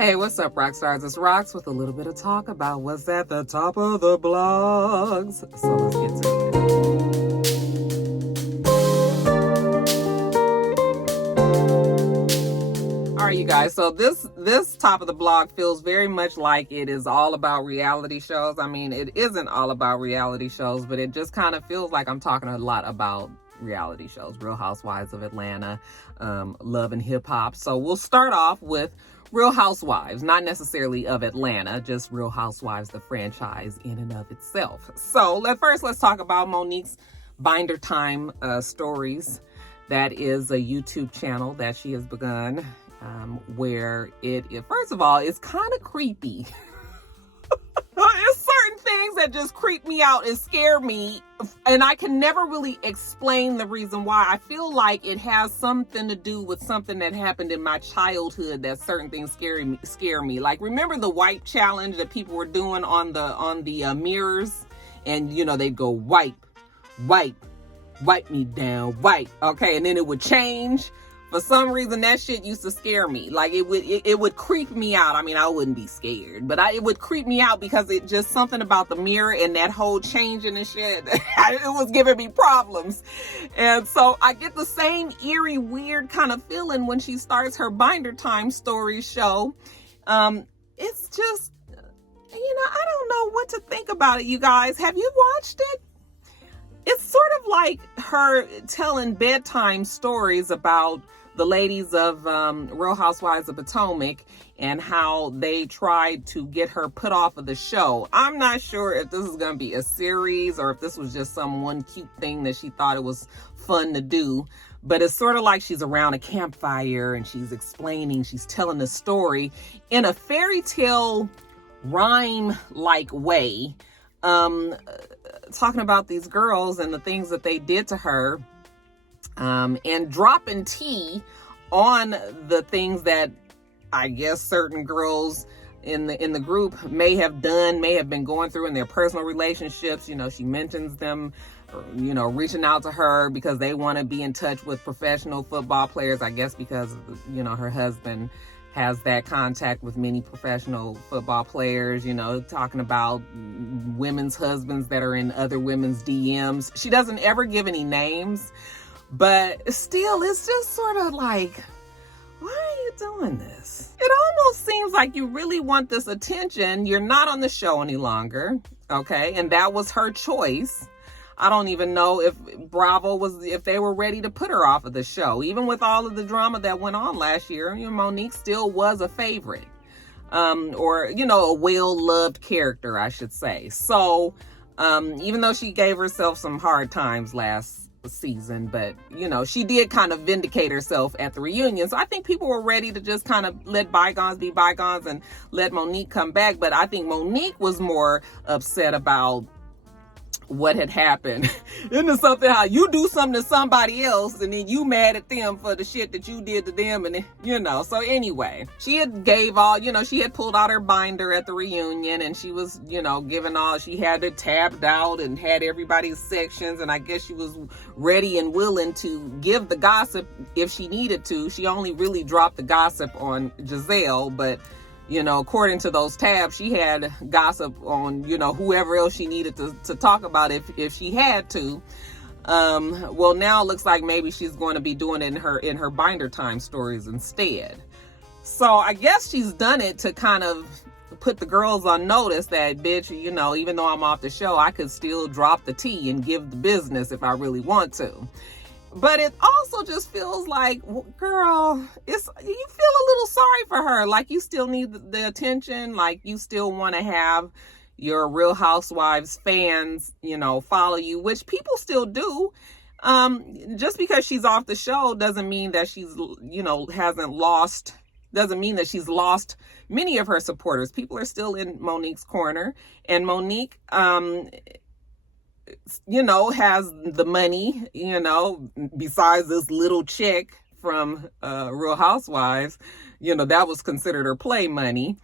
Hey, what's up, rock stars? It's Rox with a little bit of talk about what's at the top of the blogs. So let's get to it. All right, you guys. So this top of the blog feels very much like it is all about reality shows. I mean, it isn't all about reality shows, but it just kind of feels like I'm talking a lot about reality shows, Real Housewives of Atlanta, Love and Hip Hop. So we'll start off with Real Housewives, not necessarily of Atlanta, just Real Housewives, the franchise in and of itself. So let's talk about Monique's Binder Time Stories. That is a YouTube channel that she has begun, where it first of all, it's kind of creepy. There's certain things that just creep me out and scare me, and I can never really explain the reason why. I feel like it has something to do with something that happened in my childhood, that certain things scare me. Like, remember the wipe challenge that people were doing on the mirrors, and you know, they'd go wipe me down, wipe, okay, and then it would change. For some reason, that shit used to scare me. Like, it would creep me out. I mean, I wouldn't be scared, but it would creep me out because it just something about the mirror and that whole changing and shit. It was giving me problems. And so I get the same eerie, weird kind of feeling when she starts her Binder Time Stories show. It's just, I don't know what to think about it, you guys. Have you watched it? It's sort of like her telling bedtime stories about the ladies of Real Housewives of Potomac and how they tried to get her put off of the show. I'm not sure if this is going to be a series or if this was just some one cute thing that she thought it was fun to do. But it's sort of like she's around a campfire and she's telling the story in a fairy tale rhyme-like way. Talking about these girls and the things that they did to her, and dropping tea on the things that I guess certain girls in the group may have been going through in their personal relationships. You know, she mentions them, reaching out to her because they want to be in touch with professional football players, I guess because, her husband has that contact with many professional football players, talking about women's husbands that are in other women's DMs. She doesn't ever give any names, but still, it's just sort of like, why are you doing this? It almost seems like you really want this attention. You're not on the show any longer, okay? And that was her choice. I don't even know if if they were ready to put her off of the show. Even with all of the drama that went on last year, Monique still was a favorite. Or a well-loved character, I should say. So, even though she gave herself some hard times last season, but, she did kind of vindicate herself at the reunion. So I think people were ready to just kind of let bygones be bygones and let Monique come back. But I think Monique was more upset about what had happened. Isn't it something how you do something to somebody else and then you mad at them for the shit that you did to them, and so anyway, she had she had pulled out her binder at the reunion, and she was she had it tabbed out and had everybody's sections, and I guess she was ready and willing to give the gossip if she needed to. She only really dropped the gossip on Giselle, but according to those tabs, she had gossip on, whoever else she needed to talk about if she had to. Well, now it looks like maybe she's going to be doing it in her Binder Time Stories instead. So I guess she's done it to kind of put the girls on notice that, bitch, even though I'm off the show, I could still drop the tea and give the business if I really want to. But it also just feels like, girl, you feel a little sorry for her. Like, you still need the attention. Like, you still want to have your Real Housewives fans, follow you, which people still do. Just because she's off the show doesn't mean that she's, doesn't mean that she's lost many of her supporters. People are still in Monique's corner. And Monique, has the money, besides this little chick from Real Housewives, that was considered her play money.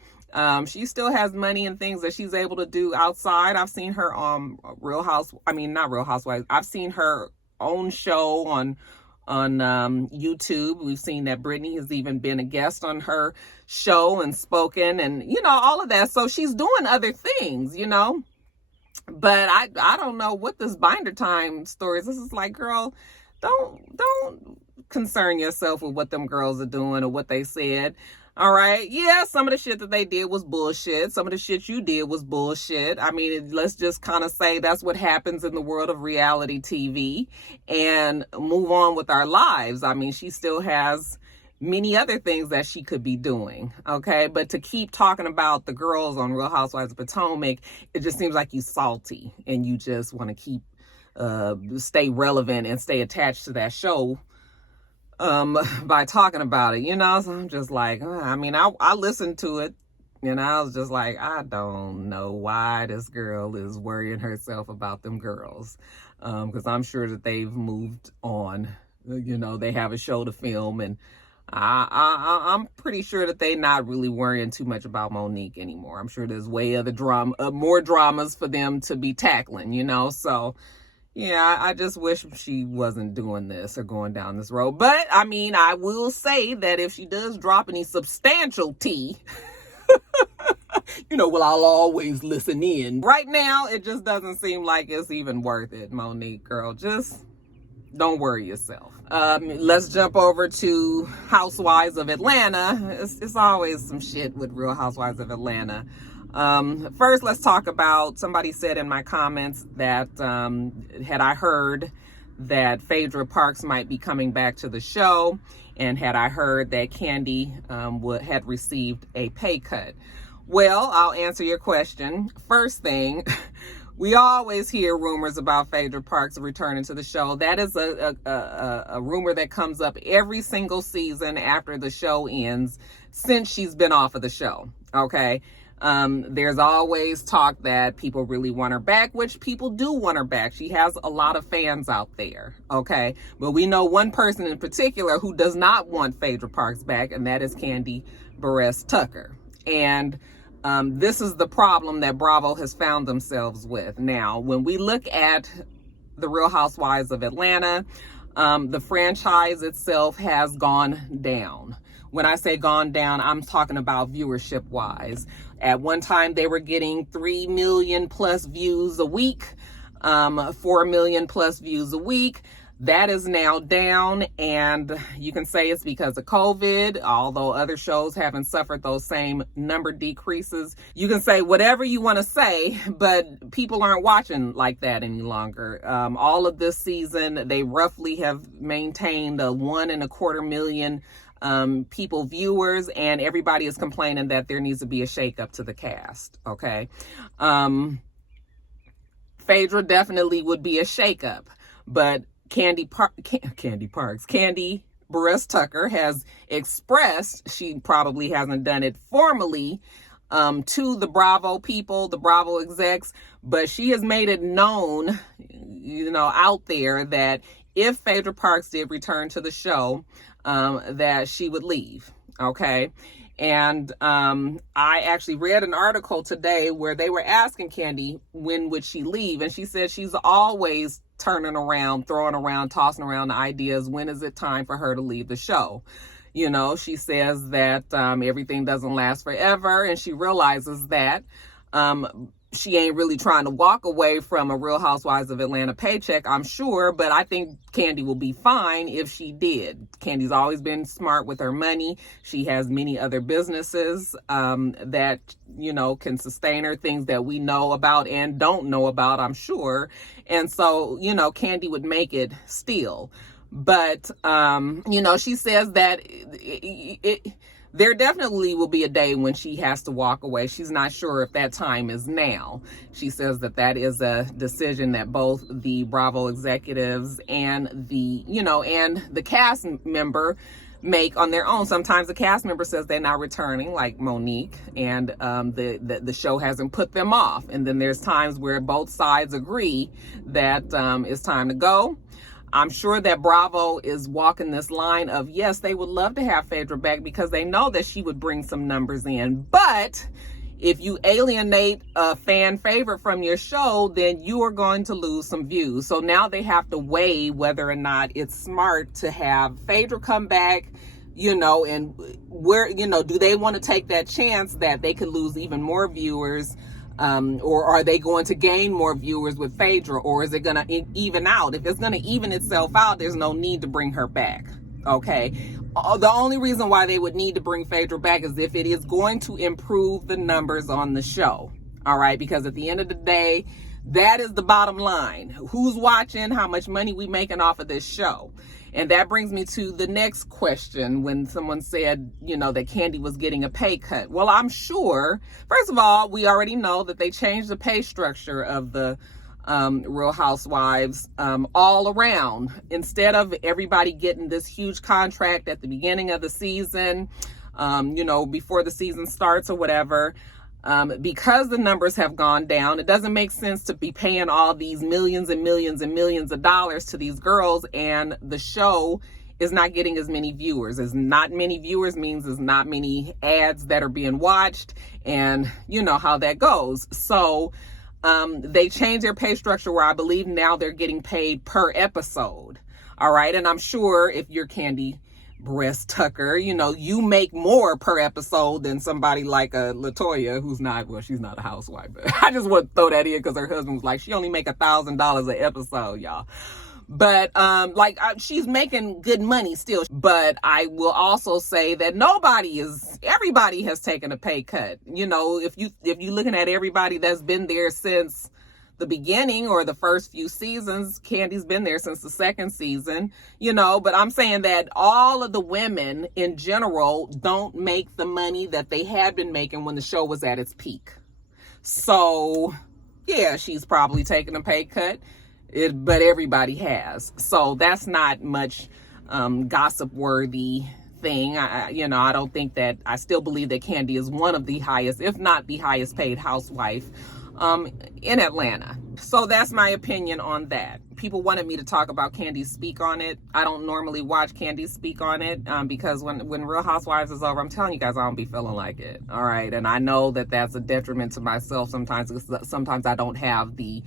She still has money and things that she's able to do outside. I've seen her on not Real Housewives. I've seen her own show on YouTube. We've seen that Brittany has even been a guest on her show and spoken, and all of that. So she's doing other things, but I don't know what this binder time story is. This is like, girl, don't concern yourself with what them girls are doing or what they said. All right. Yeah, some of the shit that they did was bullshit. Some of the shit you did was bullshit. I mean, let's just kind of say that's what happens in the world of reality TV and move on with our lives. I mean, she still has many other things that she could be doing. Okay. But to keep talking about the girls on Real Housewives of Potomac, it just seems like you salty and you just want to keep, stay relevant and stay attached to that show by talking about it, so I'm just like, I mean, I listened to it, I was just like, I don't know why this girl is worrying herself about them girls, because I'm sure that they've moved on, they have a show to film, and I'm pretty sure that they're not really worrying too much about Monique anymore. I'm sure there's more dramas for them to be tackling, so yeah, I just wish she wasn't doing this or going down this road. But, I mean, I will say that if she does drop any substantial tea, well, I'll always listen in. Right now, it just doesn't seem like it's even worth it, Monique, girl. Just don't worry yourself. Let's jump over to Housewives of Atlanta. It's always some shit with Real Housewives of Atlanta. First, let's talk about, somebody said in my comments that, had I heard that Phaedra Parks might be coming back to the show, and had I heard that Kandi, had received a pay cut. Well, I'll answer your question. First thing, we always hear rumors about Phaedra Parks returning to the show. That is a rumor that comes up every single season after the show ends since she's been off of the show. Okay. There's always talk that people really want her back, which people do want her back. She has a lot of fans out there, okay? But we know one person in particular who does not want Phaedra Parks back, and that is Kandi Tucker. And this is the problem that Bravo has found themselves with. Now, when we look at the Real Housewives of Atlanta, the franchise itself has gone down. When I say gone down, I'm talking about viewership wise. At one time, they were getting 3 million plus views a week, 4 million plus views a week. That is now down, and you can say it's because of COVID, although other shows haven't suffered those same number decreases. You can say whatever you want to say, but people aren't watching like that any longer. All of this season, they roughly have maintained a 1.25 million people viewers, and everybody is complaining that there needs to be a shakeup to the cast. Okay. Phaedra definitely would be a shakeup, but Kandi Tucker has expressed, she probably hasn't done it formally, to the Bravo people, the Bravo execs, but she has made it known, out there that if Phaedra Parks did return to the show, that she would leave. Okay. And I actually read an article today where they were asking Kandi when would she leave, and she said she's always turning around, throwing around, tossing around the ideas. When is it time for her to leave the show? She says that everything doesn't last forever, and she realizes that she ain't really trying to walk away from a Real Housewives of Atlanta paycheck, I'm sure, but I think Kandi will be fine if she did. Kandi's always been smart with her money. She has many other businesses that, can sustain her, things that we know about and don't know about, I'm sure. And so, Kandi would make it still. But, she says that there definitely will be a day when she has to walk away. She's not sure if that time is now. She says that is a decision that both the Bravo executives and the cast member make on their own. Sometimes the cast member says they're not returning, like Monique, and the show hasn't put them off. And then there's times where both sides agree that it's time to go. I'm sure that Bravo is walking this line of, yes, they would love to have Phaedra back because they know that she would bring some numbers in. But if you alienate a fan favorite from your show, then you are going to lose some views. So now they have to weigh whether or not it's smart to have Phaedra come back, and where, do they want to take that chance that they could lose even more viewers? Or are they going to gain more viewers with Phaedra, or is it going to even out? If it's going to even itself out, there's no need to bring her back. Okay. The only reason why they would need to bring Phaedra back is if it is going to improve the numbers on the show. All right. Because at the end of the day, that is the bottom line. Who's watching? How much money we making off of this show? And that brings me to the next question when someone said, that Kandi was getting a pay cut. Well, I'm sure, first of all, we already know that they changed the pay structure of the Real Housewives all around. Instead of everybody getting this huge contract at the beginning of the season, before the season starts or whatever, because the numbers have gone down, it doesn't make sense to be paying all these millions and millions and millions of dollars to these girls, and the show is not getting as many viewers. As not many viewers means there's not many ads that are being watched, and you know how that goes. So they changed their pay structure where I believe now they're getting paid per episode. All right. And I'm sure if you're Kandi Breast Tucker, you make more per episode than somebody like a LaToya, who's not, well, she's not a housewife, but I just want to throw that in because her husband was like, she only make $1,000 an episode, y'all. But she's making good money still. But I will also say that everybody has taken a pay cut. If you're looking at everybody that's been there since the beginning or the first few seasons, Kandi's been there since the second season, but I'm saying that all of the women in general don't make the money that they had been making when the show was at its peak. So yeah, she's probably taken a pay cut. But everybody has. So that's not much gossip worthy thing. I don't think that, I still believe that Kandi is one of the highest, if not the highest paid housewife in Atlanta. So that's my opinion on that. People wanted me to talk about Kandi's Speak on It. I don't normally watch Kandi's Speak on It because when Real Housewives is over, I'm telling you guys, I don't be feeling like it. All right. And I know that that's a detriment to myself sometimes, because sometimes I don't have the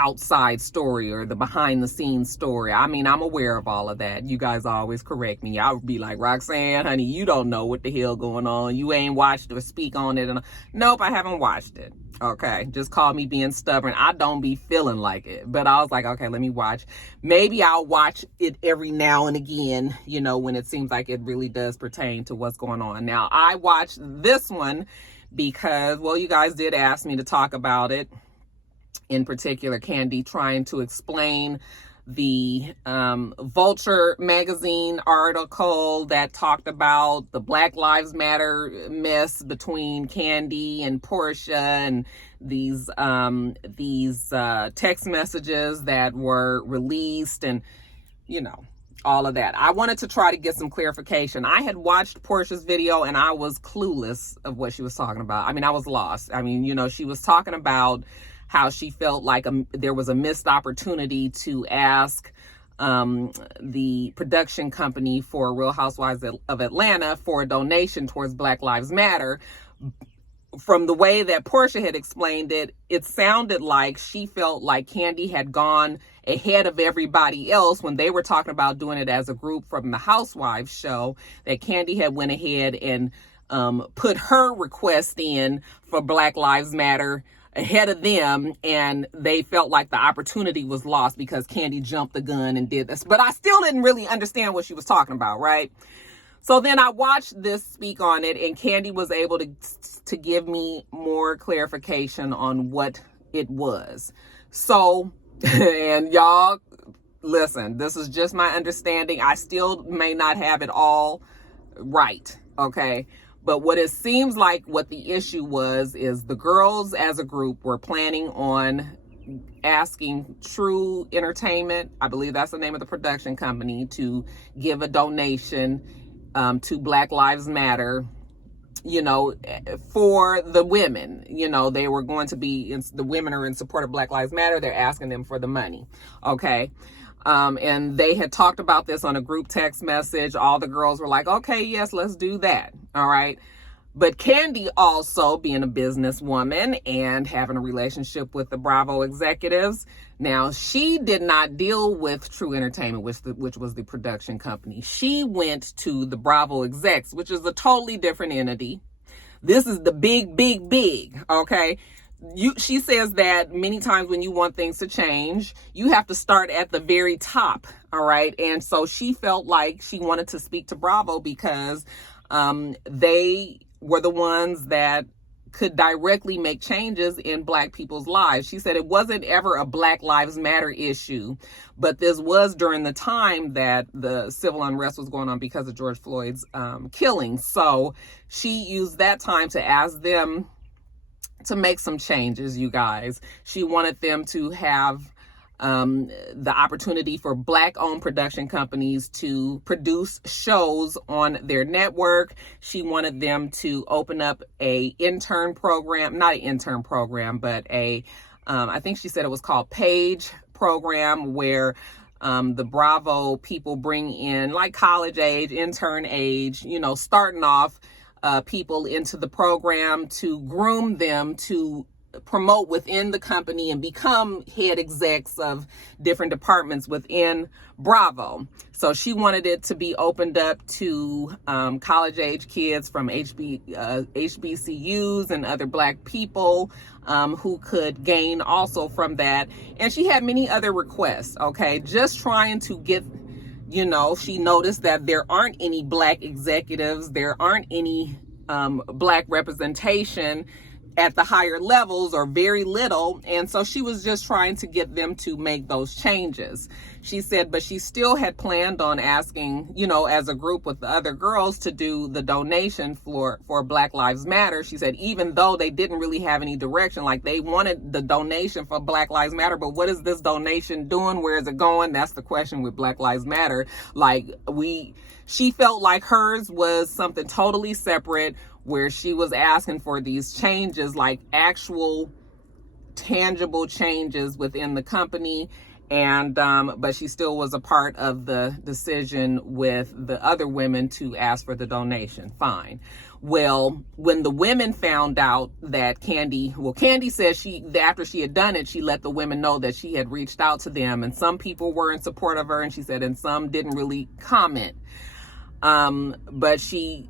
outside story or the behind the scenes story. I mean, I'm aware of all of that. You guys always correct me. I would be like, Roxanne, honey, you don't know what the hell going on. You ain't watched or Speak on It. And nope, I haven't watched it. Okay. Just call me being stubborn. I don't be feeling like it. But I was like, okay, let me watch. Maybe I'll watch it every now and again, when it seems like it really does pertain to what's going on. Now, I watched this one because, well, you guys did ask me to talk about it. In particular, Kandi trying to explain the Vulture magazine article that talked about the Black Lives Matter mess between Kandi and Portia, and these text messages that were released, and all of that. I wanted to try to get some clarification. I had watched Portia's video and I was clueless of what she was talking about. I mean, I was lost. I mean, she was talking about how she felt like there was a missed opportunity to ask the production company for Real Housewives of Atlanta for a donation towards Black Lives Matter. From the way that Portia had explained it, it sounded like she felt like Kandi had gone ahead of everybody else when they were talking about doing it as a group from the Housewives show, that Kandi had went ahead and put her request in for Black Lives Matter ahead of them, and they felt like the opportunity was lost because Kandi jumped the gun and did this. But I still didn't really understand what she was talking about, right? So then I watched this Speak on It, and Kandi was able to give me more clarification on what it was. So, and y'all, listen, this is just my understanding. I still may not have it all right, okay? But what it seems like what the issue was is the girls as a group were planning on asking True Entertainment, I believe that's the name of the production company, to give a donation to Black Lives Matter, for the women. They were going to be, the women are in support of Black Lives Matter. They're asking them for the money. Okay. And they had talked about this on a group text message. All the girls were like, okay, yes, let's do that. All right. But Kandi, also being a businesswoman and having a relationship with the Bravo executives, now she did not deal with True Entertainment, which was the production company. She went to the Bravo execs, which is a totally different entity. This is the big, okay? She says that many times when you want things to change, you have to start at the very top, all right? And so she felt like she wanted to speak to Bravo because they were the ones that could directly make changes in Black people's lives. She said it wasn't ever a Black Lives Matter issue, but this was during the time that the civil unrest was going on because of George Floyd's killing. So she used that time to ask them to make some changes, you guys. She wanted them to have the opportunity for Black-owned production companies to produce shows on their network. She wanted them to open up a intern program, not an intern program, but I think she said it was called Page program, where the Bravo people bring in like college age, intern age, starting off people into the program to groom them to promote within the company and become head execs of different departments within Bravo. So she wanted it to be opened up to college age kids from HBCUs and other Black people who could gain also from that. And she had many other requests, okay, just trying to get, she noticed that there aren't any Black executives, there aren't any Black representation at the higher levels, or very little. And so she was just trying to get them to make those changes. She said, but she still had planned on asking, as a group with the other girls, to do the donation for Black Lives Matter. She said, even though they didn't really have any direction, like they wanted the donation for Black Lives Matter, but what is this donation doing? Where is it going? That's the question with Black Lives Matter. She felt like hers was something totally separate, where she was asking for these changes, like actual tangible changes within the company. And but she still was a part of the decision with the other women to ask for the donation. Fine. Well, when the women found out that Kandi said after she had done it, she let the women know that she had reached out to them, and some people were in support of her, and she said, and some didn't really comment. But she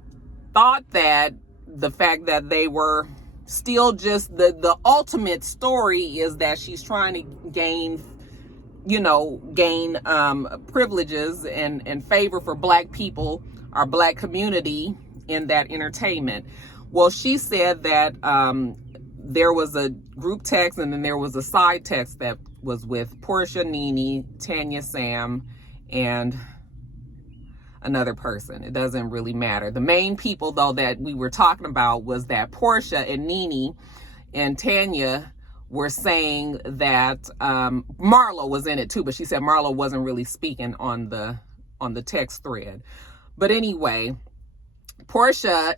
thought that the fact that they were still just the ultimate story is that she's trying to gain privileges and favor for Black people, our Black community in that entertainment. Well, she said that there was a group text and then there was a side text that was with Portia, Nene, Tanya, Sam, and another person. It doesn't really matter. The main people, though, that we were talking about was that Portia and Nene and Tanya were saying that Marlo was in it too, but she said Marlo wasn't really speaking on the text thread. But anyway, Portia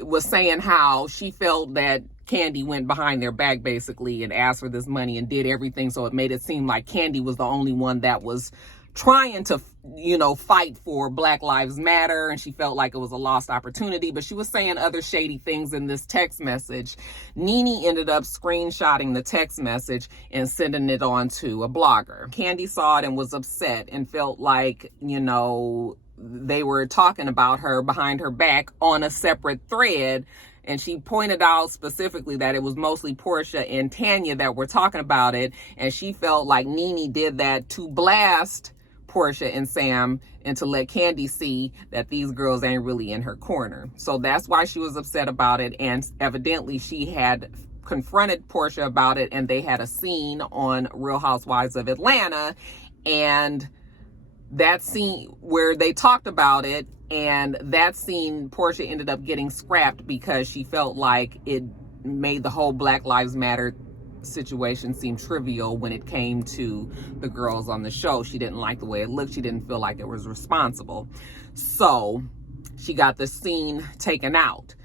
was saying how she felt that Kandi went behind their back basically and asked for this money and did everything, so it made it seem like Kandi was the only one that was trying to fight for Black Lives Matter, and she felt like it was a lost opportunity. But she was saying other shady things in this text message. Nene ended up screenshotting the text message and sending it on to a blogger. Kandi saw it and was upset and felt like they were talking about her behind her back on a separate thread. And she pointed out specifically that it was mostly Portia and Tanya that were talking about it, and she felt like Nene did that to blast Portia and Sam and to let Kandi see that these girls ain't really in her corner. So that's why she was upset about it, and evidently she had confronted Portia about it, and they had a scene on Real Housewives of Atlanta, and that scene where they talked about it, and that scene Portia ended up getting scrapped because she felt like it made the whole Black Lives Matter situation seem trivial when it came to the girls on the show. She didn't like the way it looked. She didn't feel like it was responsible. So she got the scene taken out.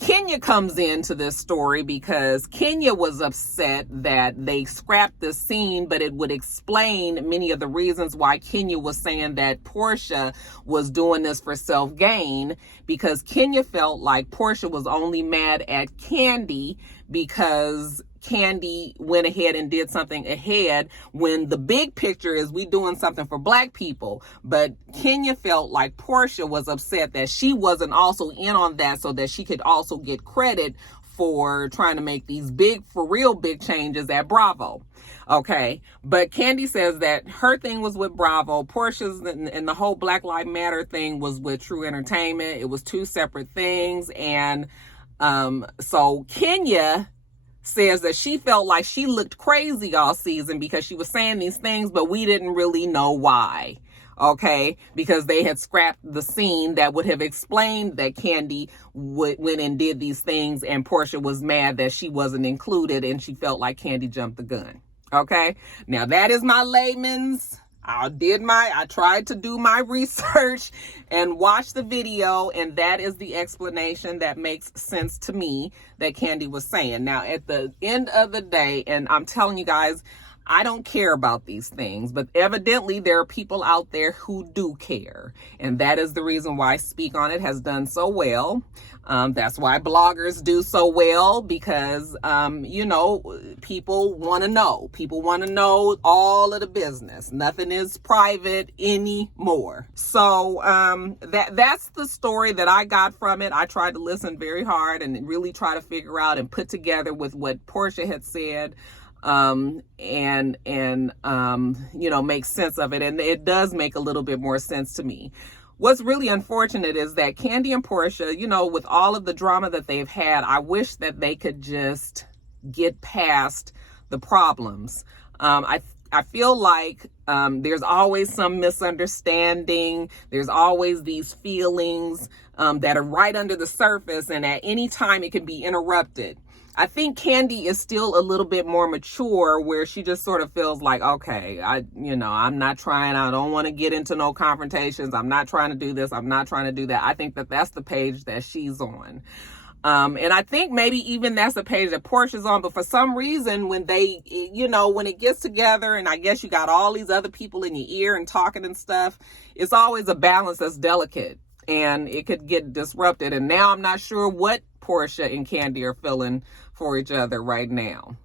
Kenya comes into this story because Kenya was upset that they scrapped the scene, but it would explain many of the reasons why Kenya was saying that Portia was doing this for self-gain, because Kenya felt like Portia was only mad at Kandi because Kandi went ahead and did something ahead, when the big picture is we doing something for Black people. But Kenya felt like Portia was upset that she wasn't also in on that, so that she could also get credit for trying to make these big, for real big changes at Bravo. Okay, but Kandi says that her thing was with Bravo, Portia's and the whole Black Lives Matter thing was with True Entertainment. It was two separate things. And so Kenya says that she felt like she looked crazy all season because she was saying these things, but we didn't really know why. Okay, because they had scrapped the scene that would have explained that Kandi went and did these things, and Portia was mad that she wasn't included, and she felt like Kandi jumped the gun. Okay, now that is my layman's. I tried to do my research and watch the video, and that is the explanation that makes sense to me that Kandi was saying. Now, at the end of the day, and I'm telling you guys, I don't care about these things, but evidently there are people out there who do care. And that is the reason why Speak On It has done so well. That's why bloggers do so well, because, you know, people want to know. People want to know all of the business. Nothing is private anymore. So that's the story that I got from it. I tried to listen very hard and really try to figure out and put together with what Portia had said. You know, make sense of it. And it does make a little bit more sense to me. What's really unfortunate is that Kandi and Portia, you know, with all of the drama that they've had, I wish that they could just get past the problems. I feel like there's always some misunderstanding. There's always these feelings that are right under the surface, and at any time it can be interrupted. I think Kandi is still a little bit more mature, where she just sort of feels like, okay, I'm not trying. I don't want to get into no confrontations. I'm not trying to do this. I'm not trying to do that. I think that that's the page that she's on. And I think maybe even that's the page that Portia's on. But for some reason, when they, you know, when it gets together, and I guess you got all these other people in your ear and talking and stuff, it's always a balance that's delicate, and it could get disrupted. And now I'm not sure what Portia and Kandi are feeling for each other right now.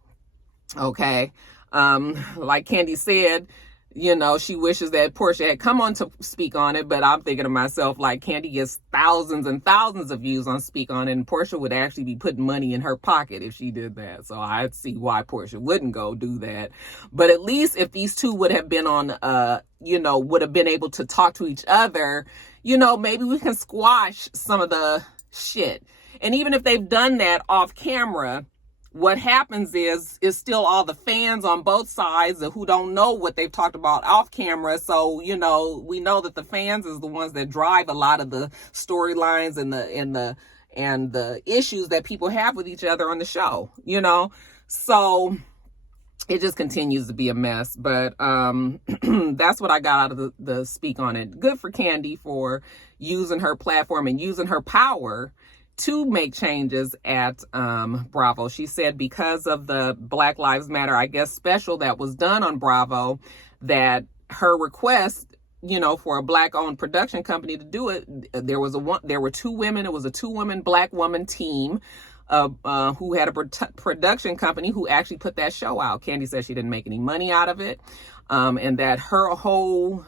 Okay. Like Kandi said, you know, she wishes that Portia had come on to Speak On It, but I'm thinking to myself, like, Kandi gets thousands and thousands of views on Speak On It, and Portia would actually be putting money in her pocket if she did that. So I'd see why Portia wouldn't go do that. But at least if these two would have been on, you know, would have been able to talk to each other, you know, maybe we can squash some of the shit. And even if they've done that off camera, what happens is still all the fans on both sides who don't know what they've talked about off camera. So, you know, we know that the fans is the ones that drive a lot of the storylines and the issues that people have with each other on the show, you know. So it just continues to be a mess. But that's what I got out of the Speak On It. Good for Kandi for using her platform and using her power to make changes at Bravo. She said because of the Black Lives Matter, I guess, special that was done on Bravo, that her request, you know, for a Black-owned production company to do it, there were two women. It was a two-woman Black woman team who had a production company who actually put that show out. Kandi said she didn't make any money out of it, and that her whole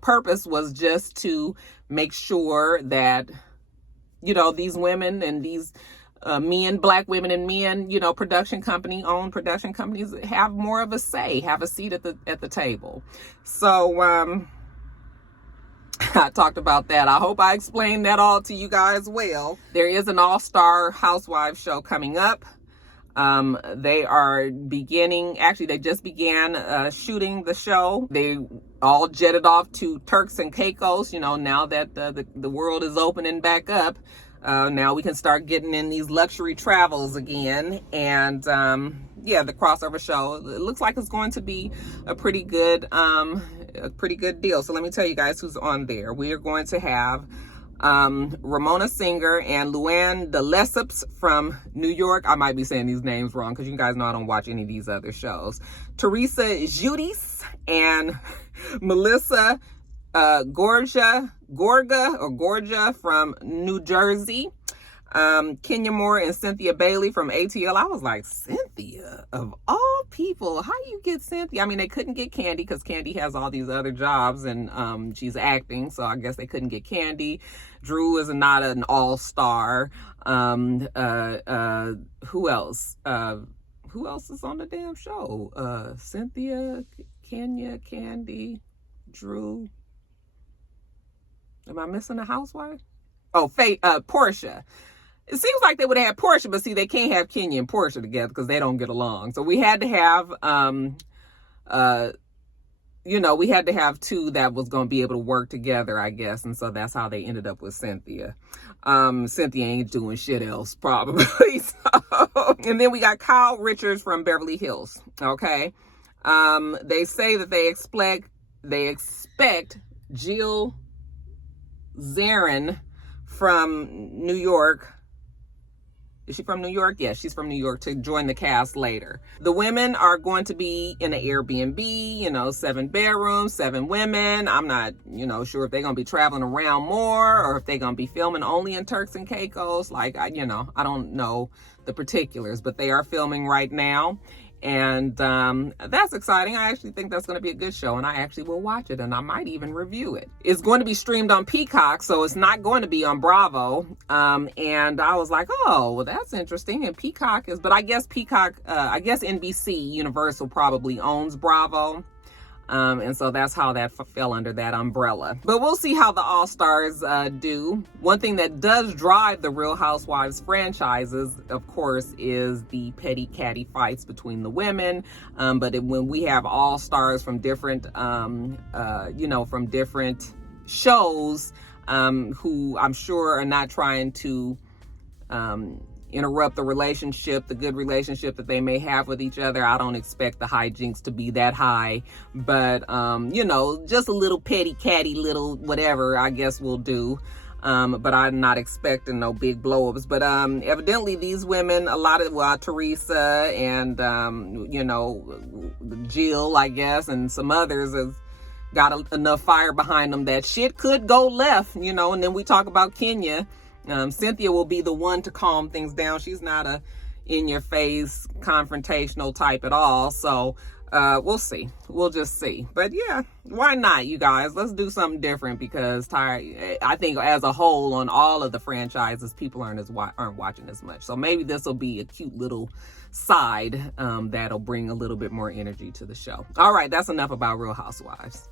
purpose was just to make sure that, you know, these women and these men, Black women and men, you know, owned production companies have more of a say, have a seat at the table. So I talked about that. I hope I explained that all to you guys well. There is an all-star Housewives show coming up. They are they just began shooting the show. They all jetted off to Turks and Caicos, you know, now that the world is opening back up. Now we can start getting in these luxury travels again. And yeah, the crossover show, it looks like it's going to be a pretty good deal. So let me tell you guys who's on there. We are going to have Ramona Singer and Luann de Lesseps from New York. I might be saying these names wrong because you guys know I don't watch any of these other shows. Teresa Giudice and Melissa Gorga from New Jersey. Kenya Moore and Cynthia Bailey from ATL. I was like, Cynthia, of all people, how you get Cynthia? I mean, they couldn't get Kandi because Kandi has all these other jobs and she's acting, so I guess they couldn't get Kandi. Drew is not an all-star. Who else? Who else is on the damn show? Cynthia, Kenya, Kandi, Drew. Am I missing a housewife? Oh, Portia. It seems like they would have had Portia, but see, they can't have Kenya and Portia together because they don't get along. So we had to have, we had to have two that was going to be able to work together, I guess. And so that's how they ended up with Cynthia. Cynthia ain't doing shit else, probably. And then we got Kyle Richards from Beverly Hills. Okay. They say that they expect Jill Zarin from New York. Is she from New York? Yes, she's from New York, to join the cast later. The women are going to be in an Airbnb, 7 bedrooms, 7 women. I'm not, sure if they're going to be traveling around more or if they're going to be filming only in Turks and Caicos. Like, I don't know the particulars, but they are filming right now. And that's exciting. I actually think that's going to be a good show, and I actually will watch it, and I might even review it. It's going to be streamed on Peacock, so it's not going to be on Bravo. And I was like, oh, well, that's interesting. And Peacock but I guess NBC Universal probably owns Bravo. And so that's how that fell under that umbrella. But we'll see how the All-Stars do. One thing that does drive the Real Housewives franchises, of course, is the petty catty fights between the women. But when we have All-Stars from different, from different shows, who I'm sure are not trying to interrupt the good relationship that they may have with each other. I don't expect the hijinks to be that high, but just a little petty catty little whatever I guess we'll do. But I'm not expecting no big blow-ups. But evidently these women, a lot of Teresa and Jill, I guess, and some others have got enough fire behind them that shit could go left, and then we talk about Kenya. Cynthia will be the one to calm things down. She's not a in-your-face confrontational type at all. So we'll see. We'll just see. But yeah, why not, you guys? Let's do something different because I think as a whole on all of the franchises, people aren't watching as much. So maybe this will be a cute little side that'll bring a little bit more energy to the show. All right, that's enough about Real Housewives.